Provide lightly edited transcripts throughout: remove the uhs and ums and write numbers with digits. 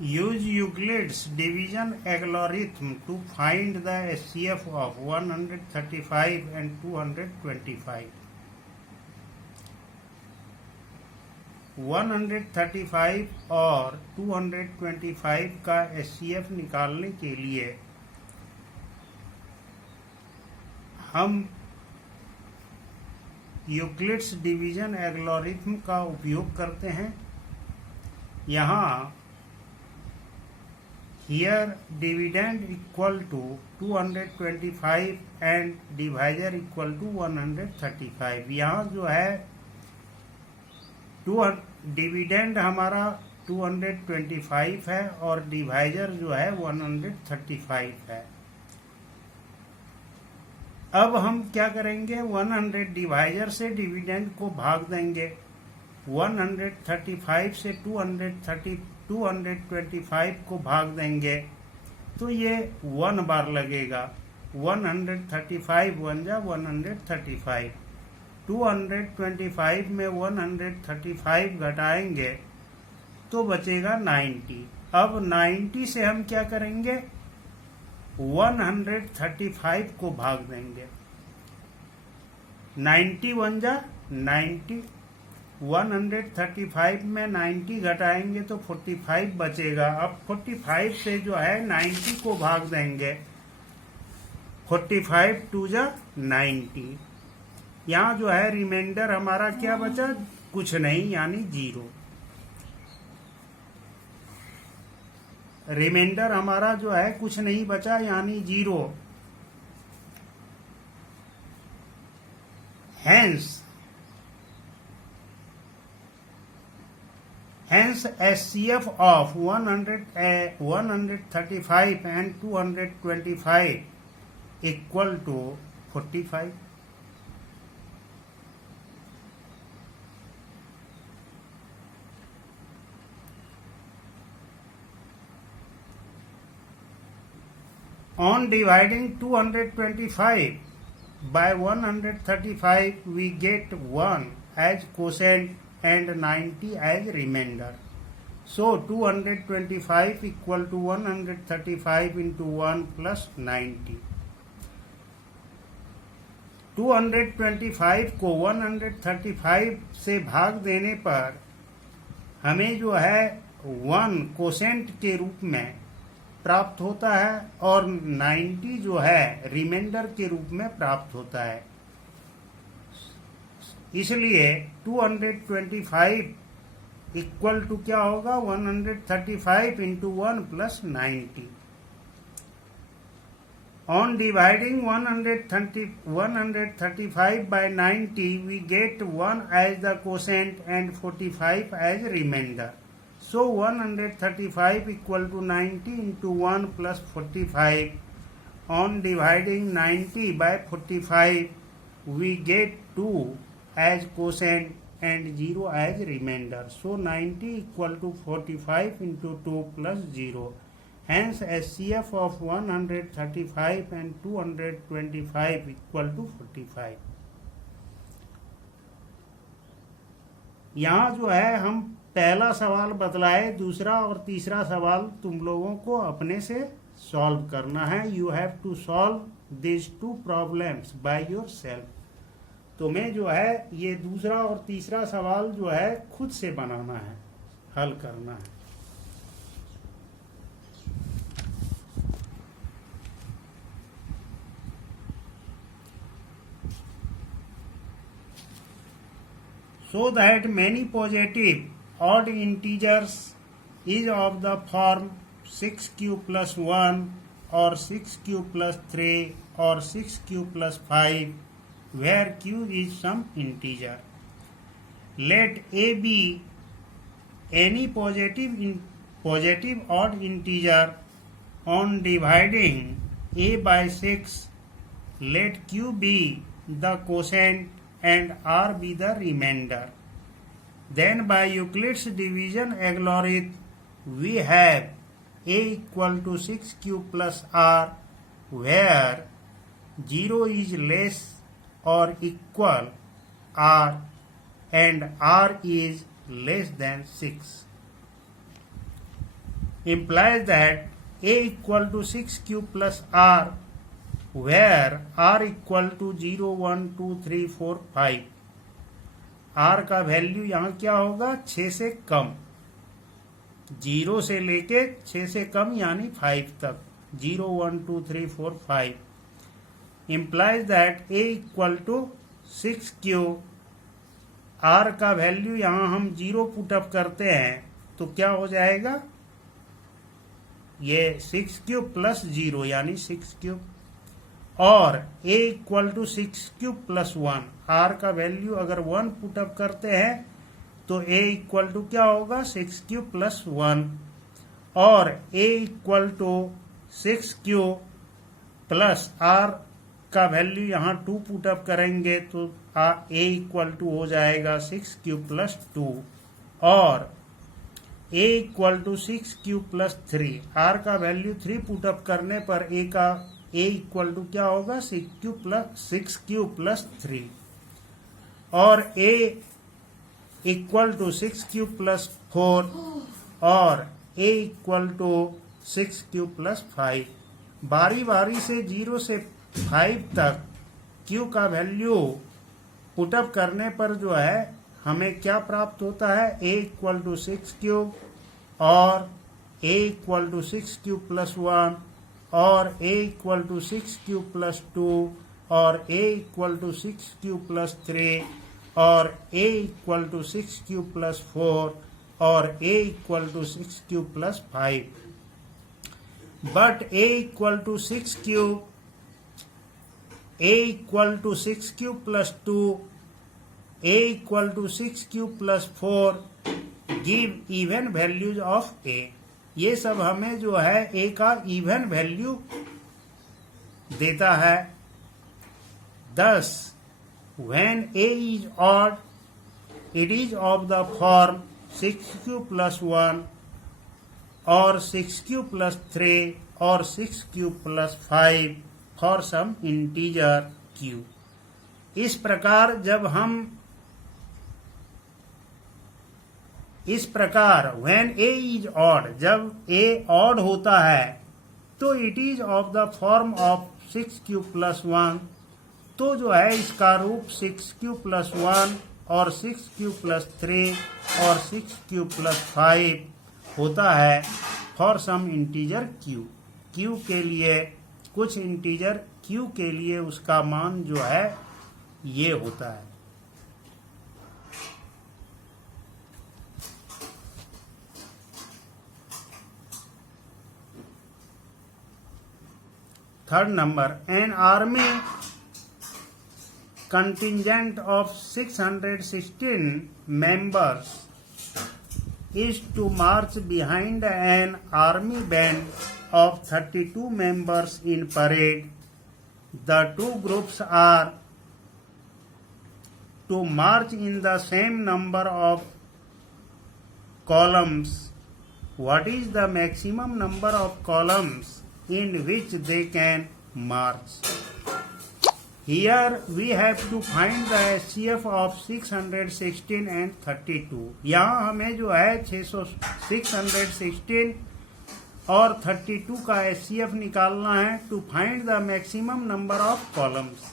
Use Euclid's division algorithm to find the HCF of 135 and 225. 135 और 225 का HCF निकालने के लिए हम यूक्लिड्स डिवीजन एल्गोरिथम का उपयोग करते हैं। यहाँ here dividend equal to 225 and divisor equal to 135। यहाँ जो है डिविडेंड हमारा 225 है और डिवाइजर जो है 135 है। अब हम क्या करेंगे, 100 डिवाइजर से डिविडेंड को भाग देंगे, 135 से 225 को भाग देंगे तो ये 1 बार लगेगा। 135 1 जा 135, 225 में 135 घटाएंगे तो बचेगा 90। अब 90 से हम क्या करेंगे, 135 को भाग देंगे, 90 1 जा 90, 135 में 90 घटाएंगे तो 45 बचेगा। अब 45 से जो है 90 को भाग देंगे, 45 2 जा 90। यहाँ जो है रिमाइंडर हमारा क्या बचा, कुछ नहीं, यानी 0। रिमाइंडर हमारा जो है कुछ नहीं बचा, यानी 0। Hence HCF of 135 and 225 equal to 45। On dividing 225 by 135, we get 1 as quotient and 90 as remainder. So 225 equal to 135 into 1 plus 90। 225 को 135 से भाग देने पर हमें जो है 1 कोसेंट के रूप में प्राप्त होता है और 90 जो है रिमाइंडर के रूप में प्राप्त होता है। इसलिए 225 इक्वल टू क्या होगा, 135 into 1 plus 90। On dividing 135 by 90, we get 1 as the quotient and 45 as remainder. So 135 equal to 90 into 1 plus 45. On dividing 90 by 45, we get 2 as quotient and 0 as remainder. So 90 equal to 45 into 2 plus 0. Hence HCF of 135 and 225 equal to 45। यहाँ जो है हम पहला सवाल बतलाए, दूसरा और तीसरा सवाल तुम लोगों को अपने से सॉल्व करना है। You have to solve this 2 problems by yourself. तुम्हें जो है ये दूसरा और तीसरा सवाल जो है खुद से बनाना है, हल करना है। So that many positive odd integers is of the form 6q plus 1 or 6q plus 3 or 6q plus 5, where q is some integer. Let a be any positive odd integer. On dividing a by 6, let q be the quotient and r be the remainder. Then by Euclid's division algorithm, we have a equal to 6q plus r, where 0 is less or equal r and r is less than 6. implies that a equal to 6 cube plus r, where r equal to 0, 1, 2, 3, 4, 5. r का value यहाँ क्या होगा? 6 से कम, 0 से लेके 6 से कम यानी 5 तक. 0, 1, 2, 3, 4, 5 implies that a equal to 6 cube. r का वैल्यू यहाँ हम 0 पुटअप करते हैं तो क्या हो जाएगा? ये 6 क्यूब प्लस 0 यानी 6 क्यूब. और a equal to 6 cube plus 1. r का वैल्यू अगर 1 पुटअप करते हैं तो a इक्वल टू क्या होगा? 6 क्यूब प्लस 1. और a equal to 6 cube plus r का वैल्यू यहाँ 2 पुटअप करेंगे तो a इक्वल टू हो जाएगा 6 क्यूब प्लस 2. और a equal to 6 cube plus 3. r का वैल्यू 3 पुटअप करने पर a इक्वल टू क्या होगा? 6 क्यूब प्लस 3. और a equal to 6 cube plus 4. और a equal to 6 cube plus 5. बारी बारी से 0 से 5 तक q का वैल्यू पुटअप करने पर जो है हमें क्या प्राप्त होता है? a इक्वल टू 6 क्यूब और a equal to 6 cube plus 1 और a equal to 6 cube plus 2 और a equal to 6 cube plus 3 और a equal to 6 cube plus 4 और a equal to 6 cube plus 5. But a equal to 6 cube, a equal to 6 cube plus 2, a equal to 6 cube plus 4 give even values of a. ये सब हमें जो है a का even value देता है. Thus, when a is odd, it is of the form 6 cube plus 1 or 6 cube plus 3 or 6 cube plus 5 for some integer q. इस प्रकार when a is odd, जब a odd होता है तो it is of the form of 6 cube plus 1. तो जो है इसका रूप 6 क्यूब प्लस 1 और 6 क्यूब प्लस 3 और 6 क्यूब प्लस 5 होता है for some integer q. q के लिए, कुछ इंटीजर q के लिए उसका मान जो है ये होता है. Third number, an army contingent of 616 members is to march behind an army band of 32 members in parade. The two groups are to march in the same number of columns. What is the maximum number of columns in which they can march? Here we have to find the HCF of 616 and 32. यहाँ हमें जो है 616 और 32 का HCF निकालना है. To find the maximum number of columns.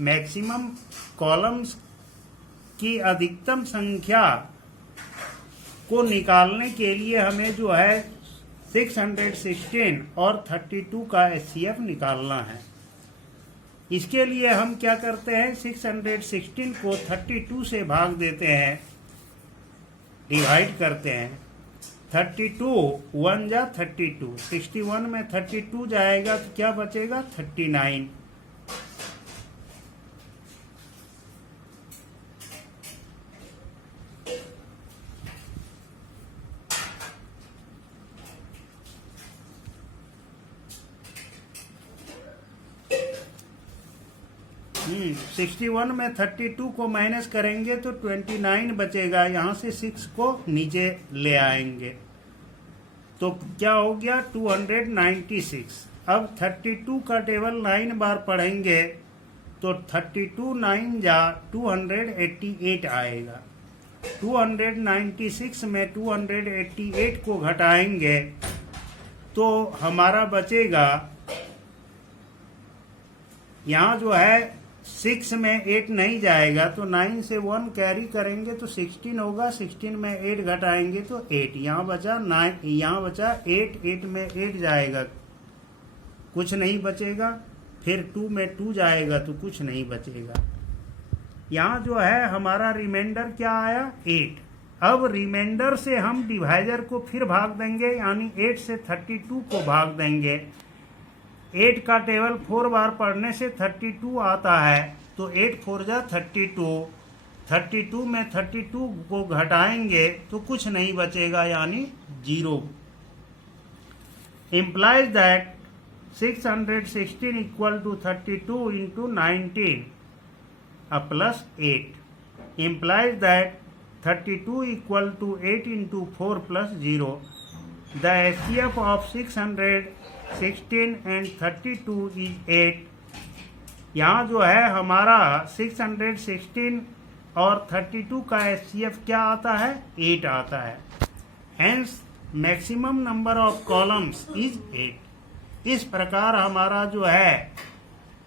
Maximum columns की अधिकतम संख्या को निकालने के लिए हमें जो है 616 और 32 का HCF निकालना है. इसके लिए हम क्या करते हैं? 616 को 32 से भाग देते हैं, डिवाइड करते हैं. 32 1 जा 32, 61 में 32 जाएगा तो क्या बचेगा? 39. हम्म 61 में 32 को माइनस करेंगे तो 29 बचेगा. यहाँ से 6 को नीचे ले आएंगे तो क्या हो गया? 296. अब 32 का टेबल 9 बार पढ़ेंगे तो 32 9 जा 288 आएगा. 296 में 288 को घटाएंगे तो हमारा बचेगा यहाँ जो है 6 में 8 नहीं जाएगा, तो 9 से 1 कैरी करेंगे तो 16 होगा, 16 में 8 घटाएंगे तो 8, यहाँ बचा 9, यहाँ बचा 8, 8 में 8 जाएगा, कुछ नहीं बचेगा। फिर 2 में 2 जाएगा तो कुछ नहीं बचेगा। यहाँ जो है हमारा रिमाइंडर क्या आया 8। अब रिमाइंडर से हम डिवाइजर को फिर भाग देंगे, यानी 8 से 32 को भाग देंगे। 8 का टेबल 4 बार पढ़ने से 32 आता है, तो 8 4 जा 32, 32 में 32 को घटाएंगे तो कुछ नहीं बचेगा, यानी 0। implies that 616 equal to 32 into 19 plus 8 implies that 32 equal to 8 into 4 plus 0. The HCF of 616 and 32 is 8. यहाँ जो है हमारा 616 और 32 का HCF क्या आता है 8 आता है। Hence maximum number of columns is 8। इस प्रकार हमारा जो है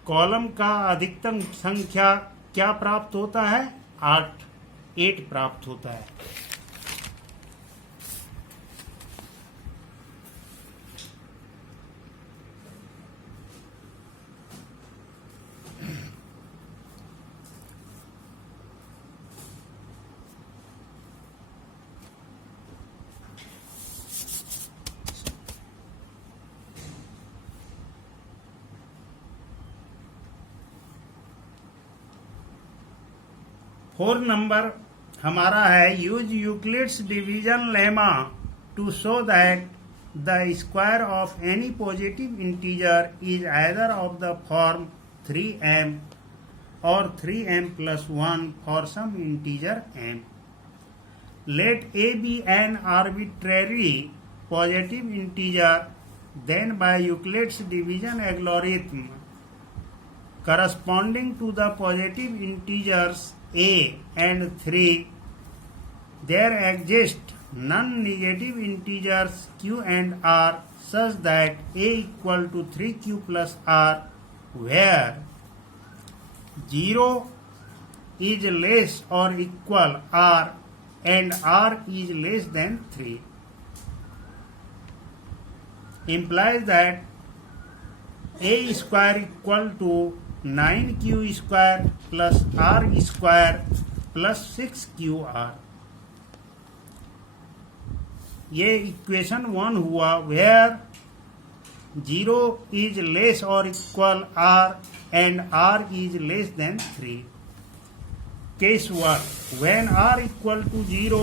कॉलम का अधिकतम संख्या क्या प्राप्त होता है 8 प्राप्त होता है। फोर नंबर हमारा है use Euclid's division lemma to show that the square of any positive integer is either of the form 3m और 3m plus 1 for some integer m. Let a be an arbitrary positive integer, then by Euclid's division algorithm corresponding to the positive integers a and 3, there exist non-negative integers q and r such that a equal to 3q plus r, where 0 is less or equal r and r is less than 3. Implies that a square equal to 9q square plus r square plus 6qr. ये equation 1 हुआ, where 0 is less or equal r and r is less than 3. Case 1, when r equal to 0,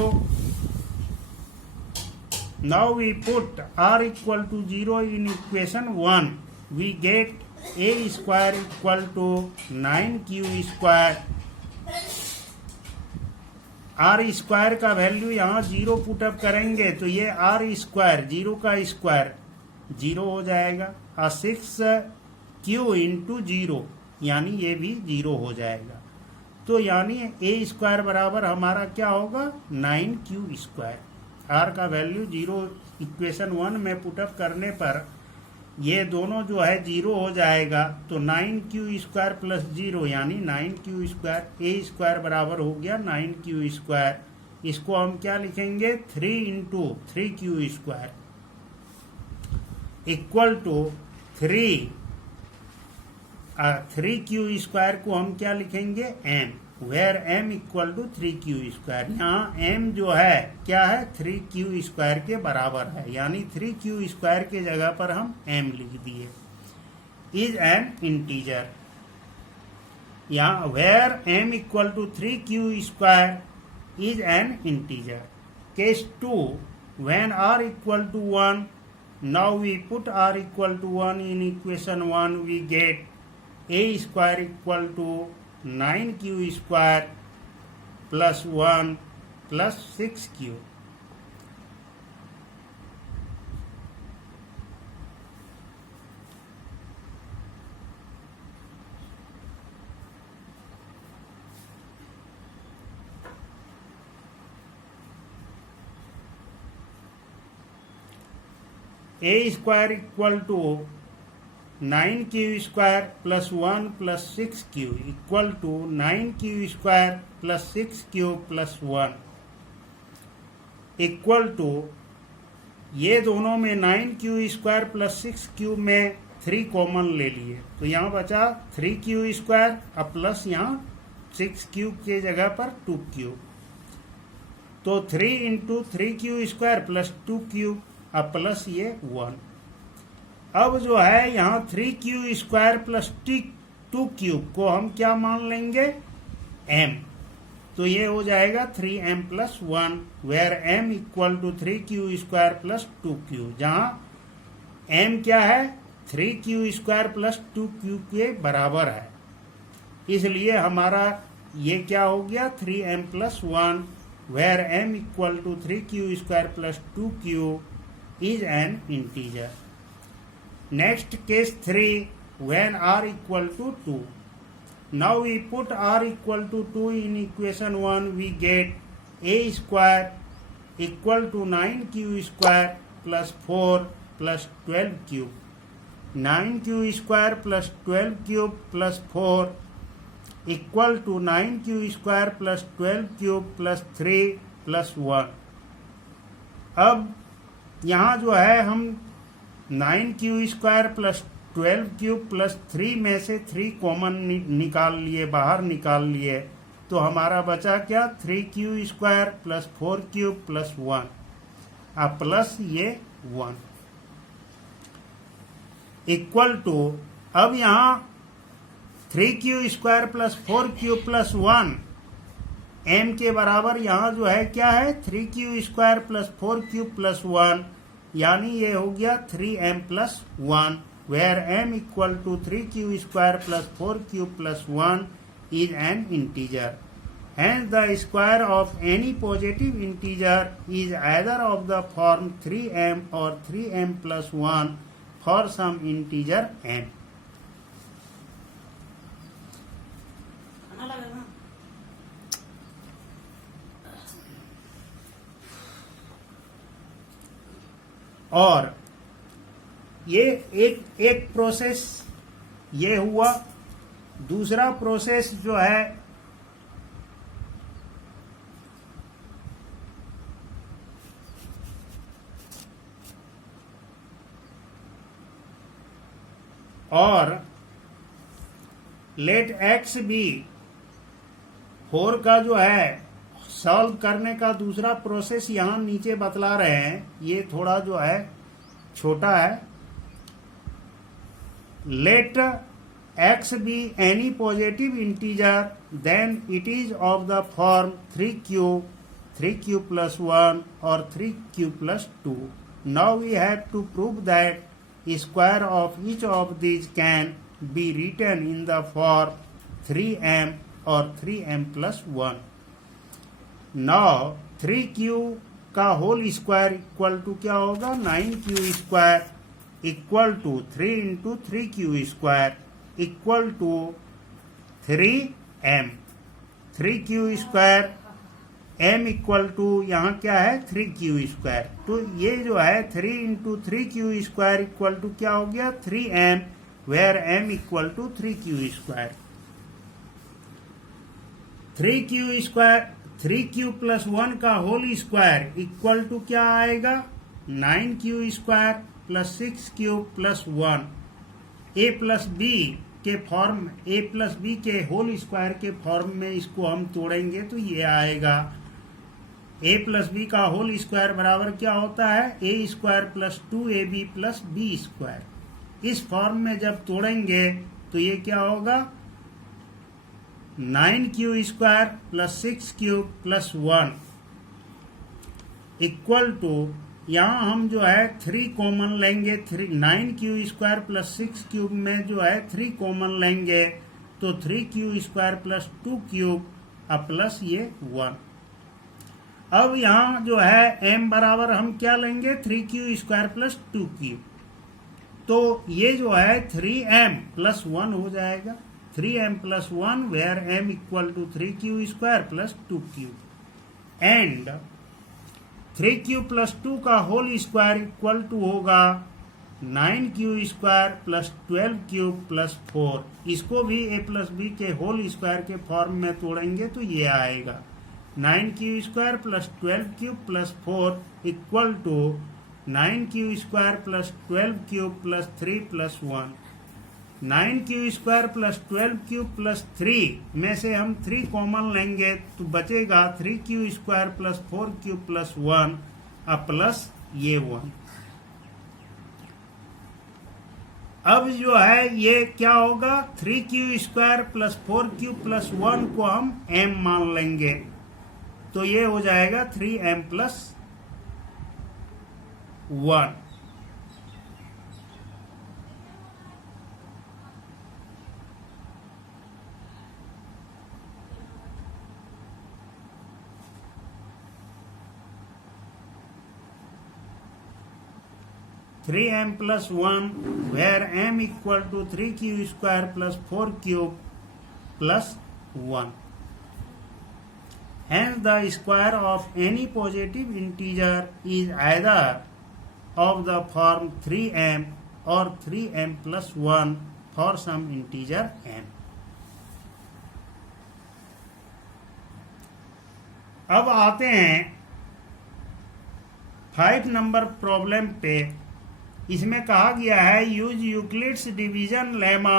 now we put r equal to 0 in equation 1, we get a square equal to 9q square. r square का value यहाँ 0 put up करेंगे तो ये r square 0 का square 0 हो जाएगा, और 6q into 0 यानी ये भी 0 हो जाएगा। तो यानी a स्क्वायर बराबर हमारा क्या होगा 9q स्क्वायर। r का वैल्यू 0 इक्वेशन 1 में पुटअप करने पर ये दोनों जो है 0 हो जाएगा, तो 9q स्क्वायर प्लस 0 यानी 9q स्क्वायर, a स्क्वायर बराबर हो गया 9q स्क्वायर। इसको हम क्या लिखेंगे 3 into 3q square equal to 3q square को हम क्या लिखेंगे m, where m equal to 3q square. यहाँ m जो है क्या है 3q स्क्वायर के बराबर है, यानी 3q स्क्वायर के जगह पर हम m लिख दिए। इज एन इंटीजर, यहाँ where m equal to 3q square is an integer. Case 2, when r equal to 1, now we put r equal to 1 in equation 1, we get a square equal to 9q square plus 1 plus 6q। A square equal to 9q square plus 1 plus 6q equal to 9q square plus 6q plus 1 equal to ये दोनों में 9q square plus 6q में 3 common ले लिए तो यहाँ बचा 3q square अब प्लस यहाँ 6q के जगह पर 2q तो 3 into 3q square plus 2q अब प्लस ये 1। अब जो है यहाँ 3q स्क्वायर प्लस 2q को हम क्या मान लेंगे m तो ये हो जाएगा 3m plus 1 where m equal to 3q square plus 2q जहाँ m क्या है 3q स्क्वायर प्लस 2q के बराबर है इसलिए हमारा ये क्या हो गया 3m plus 1 where m equal to 3q square plus 2q is an integer. Next case 3 when r equal to 2. Now we put r equal to 2 in equation 1 we get a square equal to 9q square plus 4 plus 12 cube. 9q square plus 12 cube plus 4 equal to 9q square plus 12 cube plus 3 plus 1. अब यहाँ जो है हम 9q square plus 12 cube plus 3 में से 3 common निकाल लिए बाहर निकाल लिए तो हमारा बचा क्या 3q square plus 4 cube plus 1 अब प्लस ये 1 इक्वल टू अब यहाँ 3q square plus 4 cube plus 1 m के बराबर यहाँ जो है क्या है 3q square plus 4 cube plus 1 यानी ये हो गया 3m plus 1 where m equal to 3q square plus 4 cube plus 1 is an integer hence the square of any positive integer is either of the form 3m or 3m plus 1 for some integer m. और ये एक process ये हुआ दूसरा process जो है और late x भी 4 का जो है सॉल्व करने का दूसरा प्रोसेस यहाँ नीचे बतला रहे हैं ये थोड़ा जो है छोटा है let x be any positive integer then it is of the form 3q plus 1 और 3q plus 2 now we have to prove that square of each of these can be written in the form 3m और 3m plus 1 now 3q का whole square equal to क्या होगा 9q square equal to 3 into 3q square equal to 3m 3q square m equal to यहाँ क्या है 3q square तो ये जो है 3 into 3q square equal to क्या हो गया 3m where m equal to 3q square 3q square 3q plus 1 का होल स्क्वायर इक्वल टू क्या आएगा 9q square plus 6q plus 1 a plus b के फॉर्म a प्लस बी के whole square के form में इसको हम तोड़ेंगे तो ये आएगा a प्लस बी का होल स्क्वायर बराबर क्या होता है a square plus 2ab plus b square इस फॉर्म में जब तोड़ेंगे तो ये क्या होगा 9q square plus 6q plus 1 equal to यहाँ हम जो है 3 कॉमन लेंगे 9q स्क्वायर प्लस 6 क्यूब में जो है 3 कॉमन लेंगे तो 3q स्क्वायर प्लस 2 क्यूब अब प्लस ये 1 अब यहाँ जो है m बराबर हम क्या लेंगे 3q स्क्वायर प्लस 2 क्यूब तो ये जो है 3m प्लस 1 हो जाएगा 3m plus 1 where m equal to 3q square plus 2 cube and 3q plus 2 का होल स्क्वायर इक्वल टू होगा 9q² प्लस 12q प्लस 4, इसको भी a प्लस बी के होल स्क्वायर के फॉर्म में तोड़ेंगे तो ये आएगा 9q² plus 12q plus 4 equal to 9q² plus 12q plus 3 plus 1। 9q² plus 12q plus 3 में से हम 3 कॉमन लेंगे तो बचेगा 3q² plus 4q plus 1 plus ये 1। अब जो है ये क्या होगा 3q² प्लस 4q प्लस 1 को हम m मान लेंगे तो ये हो जाएगा 3m plus 1। Three m plus 1 where m equal to 3q² plus 4q plus 1. Hence the square of any positive integer is either of the form 3m or 3m plus 1 for some integer m. अब आते हैं 5 number problem पे। इसमें कहा गया है use Euclid's division lemma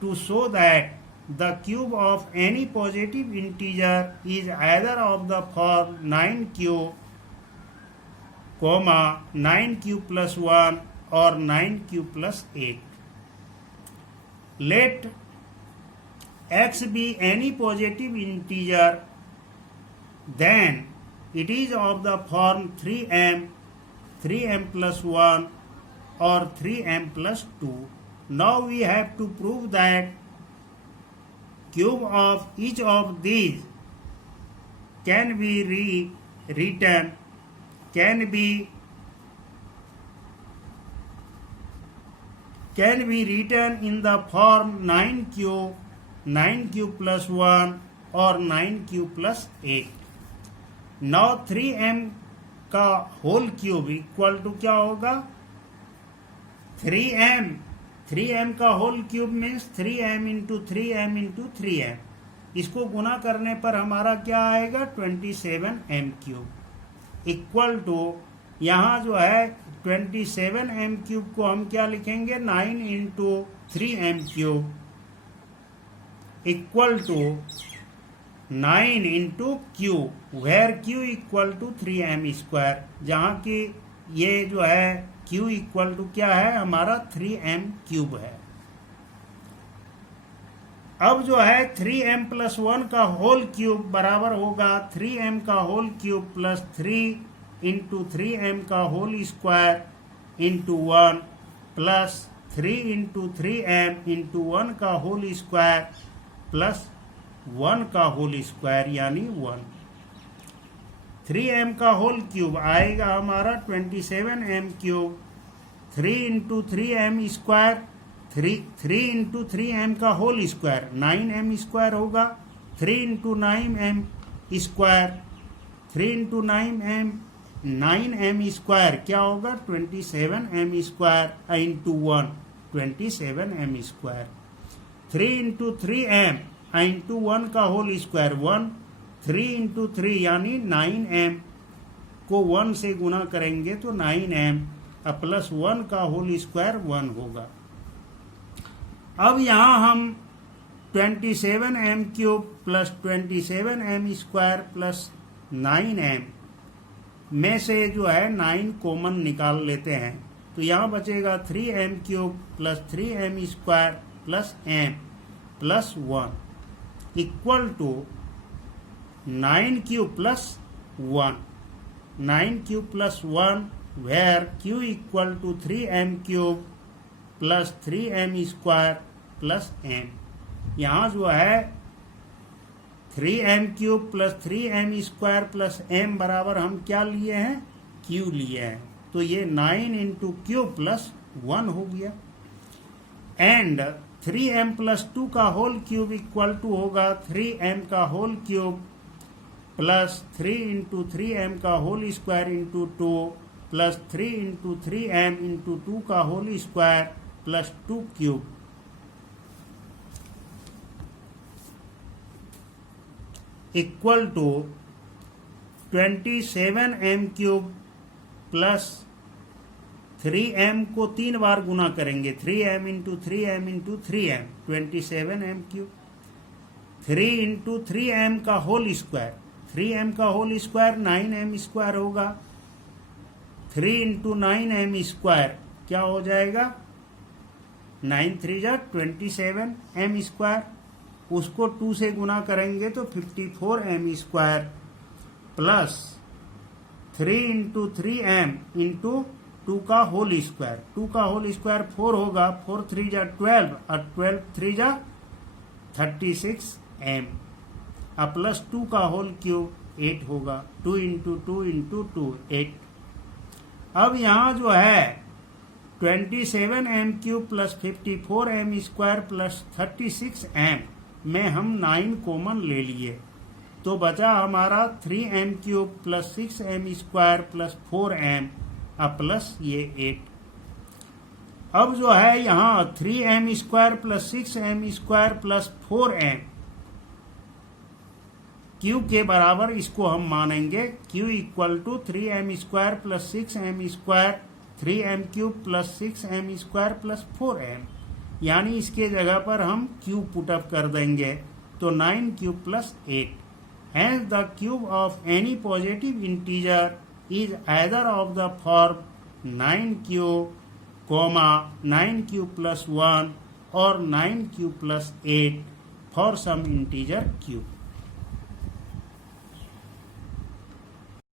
to show that the cube of any positive integer is either of the form 9q, 9q plus 1 or 9q plus 8. Let x be any positive integer, then it is of the form 3m, 3m plus 1 or 3m plus 2. Now we have to prove that cube of each of these can be written in the form 9q plus 1 or 9q plus 8. Now 3m का whole cube equal to क्या होगा 3m का whole cube means 3m into 3m into 3m। इसको गुना करने पर हमारा क्या आएगा 27m क्यूब इक्वल टू यहाँ जो है 27m क्यूब को हम क्या लिखेंगे 9 into 3m cube equal to 9 into q where q equal to 3m², जहाँ की ये जो है q इक्वल टू क्या है हमारा 3m क्यूब है। अब जो है 3m प्लस 1 का होल क्यूब बराबर होगा 3m का whole cube plus 3 into 3m का whole square into 1 plus 3 into 3m into 1 का होल स्क्वायर प्लस 1 का होल स्क्वायर यानी 1। 3m का होल क्यूब आएगा हमारा 27m cube 3 into 3m square 3 into 3m का होल स्क्वायर 9m स्क्वायर होगा 3 into 9m square 3 into 9m square क्या होगा 27m square into 1 27m square 3 into 3m into 1 का होल स्क्वायर 1 3 इंटू 3 यानी 9m को 1 से गुना करेंगे तो 9m प्लस 1 का होल स्क्वायर 1 होगा। अब यहाँ हम 27m cube plus 27m square plus 9m में से जो है 9 कॉमन निकाल लेते हैं तो यहाँ बचेगा 3m cube plus 3m square plus m plus 1 equal to 9q plus 1 9q plus 1 where q equal to 3m cube plus 3m square plus m। यहाँ जो है 3m cube plus 3m square plus m बराबर हम क्या लिए हैं q लिए हैं तो ये 9 इंटू क्यू प्लस 1 हो गया एंड 3m प्लस 2 का होल क्यूब इक्वल टू होगा 3m का whole cube plus 3 into 3m का whole square into 2 plus 3 into 3m into 2 का whole square plus 2 cube equal to 27m cube plus 3m को 3 बार गुना करेंगे 3m into 3m into 3m 27m cube 3 into 3m का whole square 3m का whole square 9m square होगा 3 into 9m square क्या हो जाएगा 9 3 जा 27m स्क्वायर उसको 2 से गुना करेंगे तो 54m square plus 3 into 3m into 2 का होल स्क्वायर 2 का होल स्क्वायर 4 होगा 4 3 जा 12 और 12 3 जा 36m अब प्लस 2 का होल क्यूब 8 होगा 2 इंटू 2 इंटू 2 8। अब यहाँ जो है 27m cube plus 54m square plus 36m में हम 9 कॉमन ले लिए तो बचा हमारा 3m cube plus 6m square plus 4m अब प्लस ये 8। अब जो है यहाँ 3m square plus 6m square plus 4m q के बराबर इसको हम मानेंगे q equal to 3m square plus 6m square 3m cube plus 6m square plus 4m यानी इसके जगह पर हम क्यूब पुटअप कर देंगे तो 9 cube plus 8। Hence the cube of any positive integer is either of the form 9 cube, 9 cube plus 1 or 9 cube plus 8 for some integer cube.